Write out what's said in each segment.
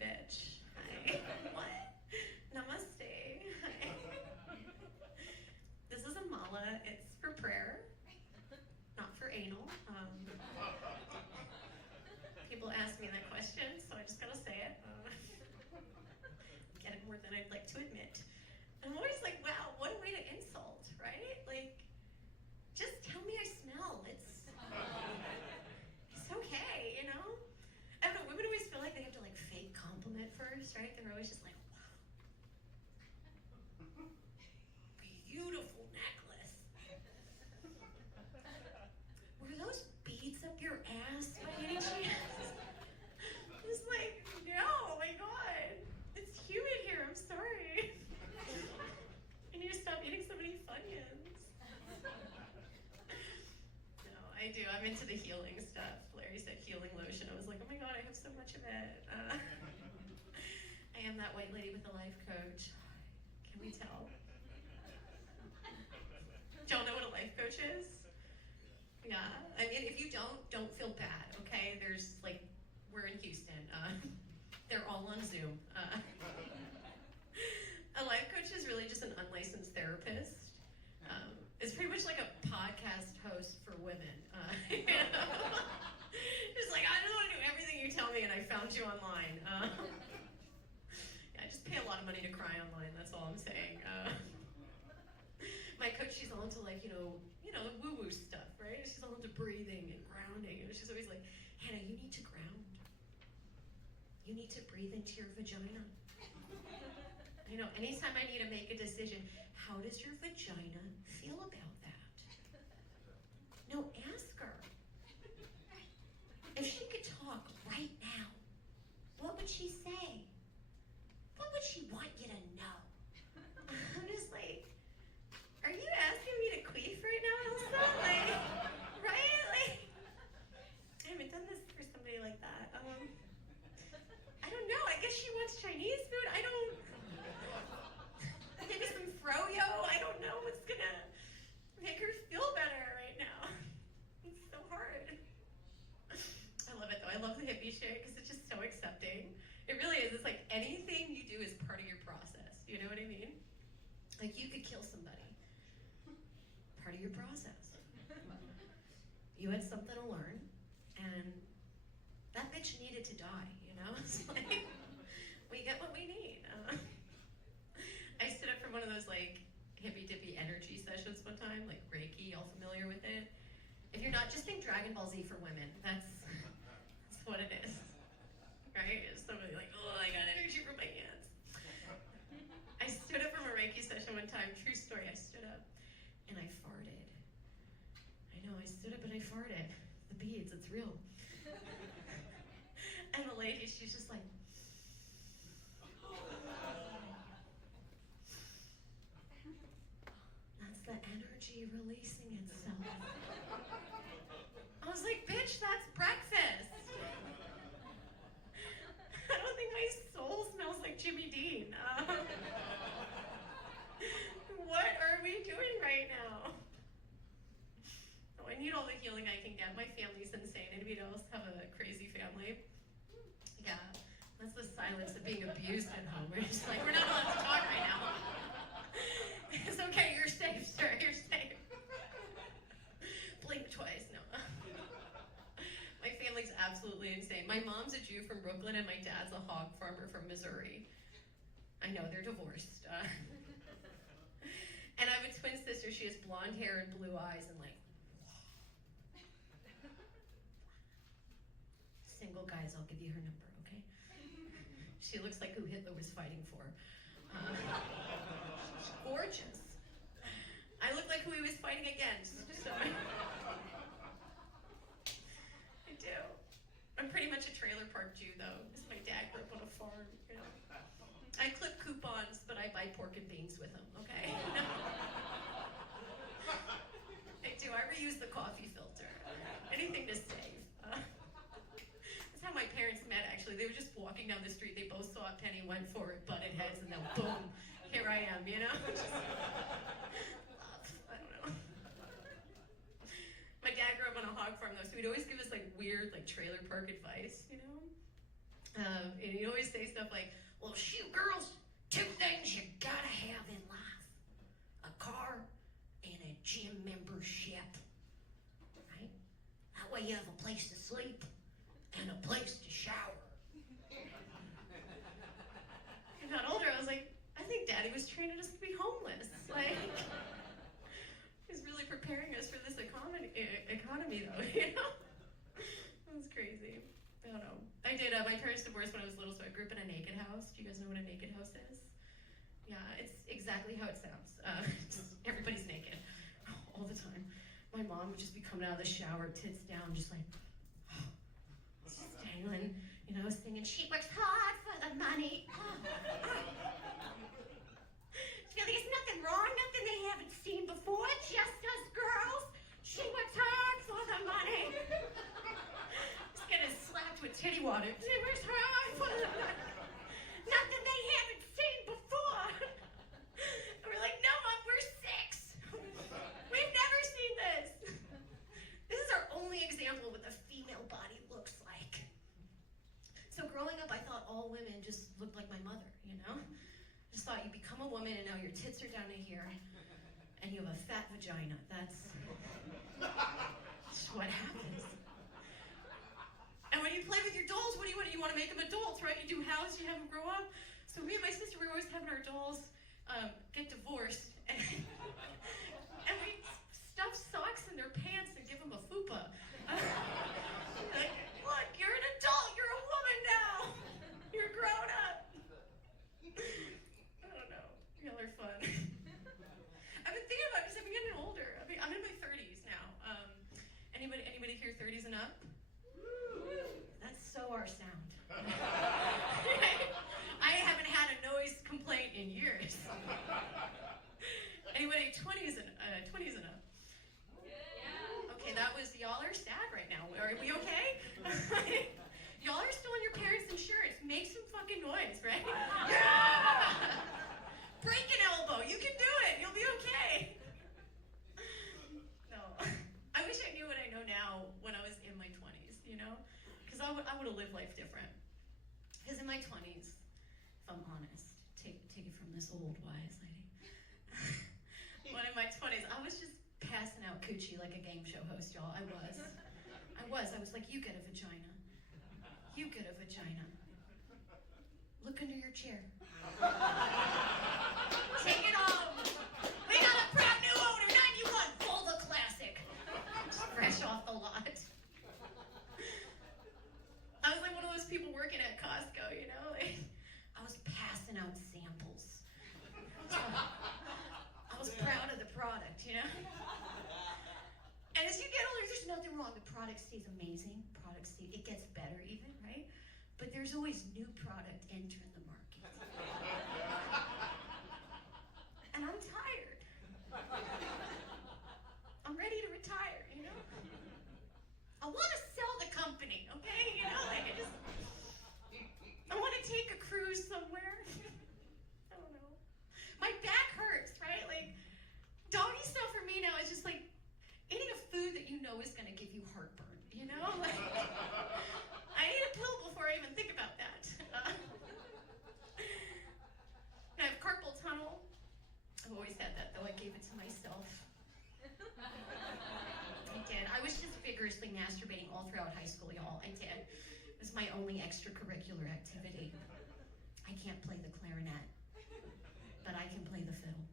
bitch. Hi. What? Namaste. Hi. This is a mala. It's for prayer, not for anal. People ask me that question, so I just gotta say it. Get it more than I'd like to admit. I'm always like, wow, what a way to insult, right? Like, just tell me I smell. It's okay, you know? I don't know, women always feel like they have to like fake compliment first, right? They're always just like, wow, beautiful necklace. Were those beads up your ass by any chance? I was like, no, oh my God. It's humid here, I'm sorry. I need to stop eating so many Funyuns. No, I do. I'm into the healing stuff. Larry said healing lotion. I was like, oh my God, I have so much of it. I am that white lady with a life coach. Can we tell? Don't know what a life coach is? Yeah. I mean, if you don't feel bad, okay? There's like, we're in Houston. They're all on Zoom. A life coach is really just an unlicensed therapist. It's pretty much like a podcast host for women. You know? Just like, I just want to do everything you tell me, and I found you online. Yeah, I just pay a lot of money to cry online. That's all I'm saying. My coach, she's all into like, you know, the woo-woo stuff, right? She's all into breathing and grounding, and she's always like, Hannah, you need to ground. You need to breathe into your vagina. You know, anytime I need to make a decision, how does your vagina feel about that? No, ask her. If she could talk right now, what would she say? What would she want you to know? I'm just like, are you asking me to queef right now, Elsa? Like, right? Like, I haven't done this for somebody like that. I don't know. I guess she wants Chinese food. I don't. Maybe some froyo. I don't know what's gonna make her feel better right now. It's so hard. I love it though. I love the hippie shit because it's just so accepting. It really is. It's like anything you do is part of your process. You know what I mean? Like you could kill somebody. Part of your process. You had something to learn, and that bitch needed to die, you know? It's like, we get what we need. I stood up for one of those like hippy-dippy energy sessions one time, like Reiki, y'all familiar with it? If you're not, just think Dragon Ball Z for women. That's what it is, right? It's somebody like, oh, I got energy from my hands. I stood up from a Reiki session one time, true story, I stood up and I farted. I know, I stood up and I farted. The beads, it's real. And the lady, she's just like, that's the energy releasing itself. I was like, bitch, that's breakfast. I don't think my soul smells like Jimmy Dean. What are we doing right now? Oh, I need all the healing I can get. My family's insane. Anybody else have a crazy family? Yeah, that's the silence of being abused at home. We're just like, we're not allowed to talk right now. It's okay, you're safe, sir, you're safe. Blink twice, no. My family's absolutely insane. My mom's a Jew from Brooklyn and my dad's a hog farmer from Missouri. I know, they're divorced. And I have a twin sister, she has blonde hair and blue eyes and like, single guys, I'll give you her number, okay? She looks like who Hitler was fighting for. She's gorgeous. I look like who he was fighting against. So I do. I'm pretty much a trailer park Jew, though, because my dad grew up on a farm, you know. I clip coupons, but I buy pork and beans with them, okay? I do. I reuse the coffee filter. Anything to save. That's how my parents met, actually. They were just walking down the street. They both saw a penny, went for it, butted heads, and then boom, here I am, you know? Just love. I don't know. My dad grew up on a hog farm, though, so he'd always give us, like, weird, like, trailer park advice, you know? And he'd always say stuff like, well, shoot, girls, 2 things you gotta have in life. A car and a gym membership. Right? That way you have a place to sleep and a place to shower. I got older, I was like, I think Daddy was training us to be homeless. Like, he's really preparing us for this economy though, you know? That was crazy. I don't know. I did, my parents divorced when I was little, so I grew up in a naked house. Do you guys know what a naked house is? Yeah, it's exactly how it sounds. Everybody's naked all the time. My mom would just be coming out of the shower, tits down, just like, just dangling, you know, singing, she works hard for the money. She goes, there's nothing wrong, nothing they haven't seen before, just us girls. She works hard for the money. Just getting slapped with titty water. She works hard for the money. Nothing they haven't seen before. And we're like, no, Mom, we're 6. We've never seen this. This is our only example of what the female body looks like. So growing up, I thought all women just looked like my mother, you know? Just thought you become a woman and now your tits are down to here and you have a fat vagina. That's what happens. And when you play with your dolls, what do you want? You want to make them adults, right? You do house, you have them grow up. So me and my sister, we were always having our dolls get divorced. And we stuff socks in their pants and give them a fupa. Like, look, you're an adult, you're a woman now. You're grown up. I don't know, y'all are fun. I've been thinking about it because I've been getting older. I'm in my 30s now. Anybody here 30s and up? That's so our sound. I haven't had a noise complaint in years. Anybody 20s and up? Yeah. Okay, that was, y'all are sad right now. Are we okay? Y'all are still on your parents' insurance. Make some fucking noise, right? Yeah! Break an elbow. You can do it. You'll be okay. No. I wish I knew what I know now when I was in my 20s, you know? Because I would have lived life different. Because in my 20s, if I'm honest, take it from this old wise lady. When in my 20s, I was just passing out coochie like a game show host, y'all. I was like, you get a vagina. You get a vagina. Look under your chair. Take it home. We got a proud new owner, 91 Volvo Classic. Fresh off the lot. I was like one of those people working at Costco, you know? Like, I was passing out samples. I was proud of the product, you know? And as you get older, there's nothing wrong. The product stays amazing. It gets better even, right? But there's always new product entering the market. And I'm tired. I'm ready to retire, you know? I want to sell the company, okay? You know, like I want to take a cruise somewhere. I don't know. My back hurts, right? Like, doggy stuff for me now is just like eating a food that you know is going to give you heartburn, you know? Like, I need a pill before I even think about that. I have carpal tunnel. I've always had that, though I gave it to myself. I did. I was just vigorously masturbating all throughout high school, y'all. I did. It was my only extracurricular activity. I can't play the clarinet, but I can play the fiddle.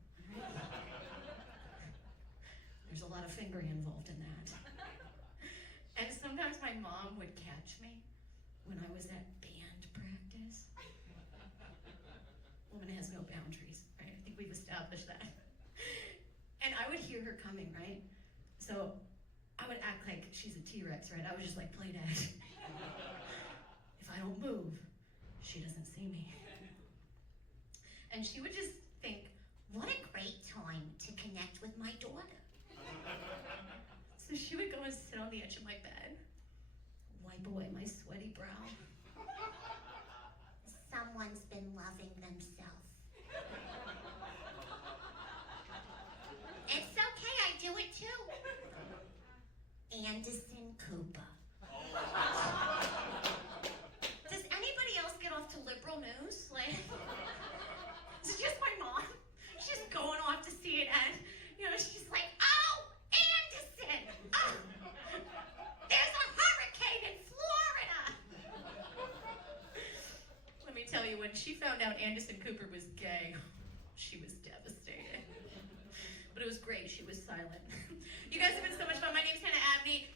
There's a lot of fingering involved in that. And sometimes my mom would catch me when I was at band practice. Woman has no boundaries, right? I think we've established that. And I would hear her coming, right? So I would act like she's a T-Rex, right? I was just like, play dead. If I don't move, she doesn't see me. And she would just think, what a great time to connect with my daughter. So she would go and sit on the edge of my bed, wipe away my sweaty brow. Someone's been loving themselves. It's okay, I do it too. Anderson Cooper. Does anybody when she found out Anderson Cooper was gay, she was devastated. But it was great. She was silent. You guys have been so much fun. My name's Hannah Abney.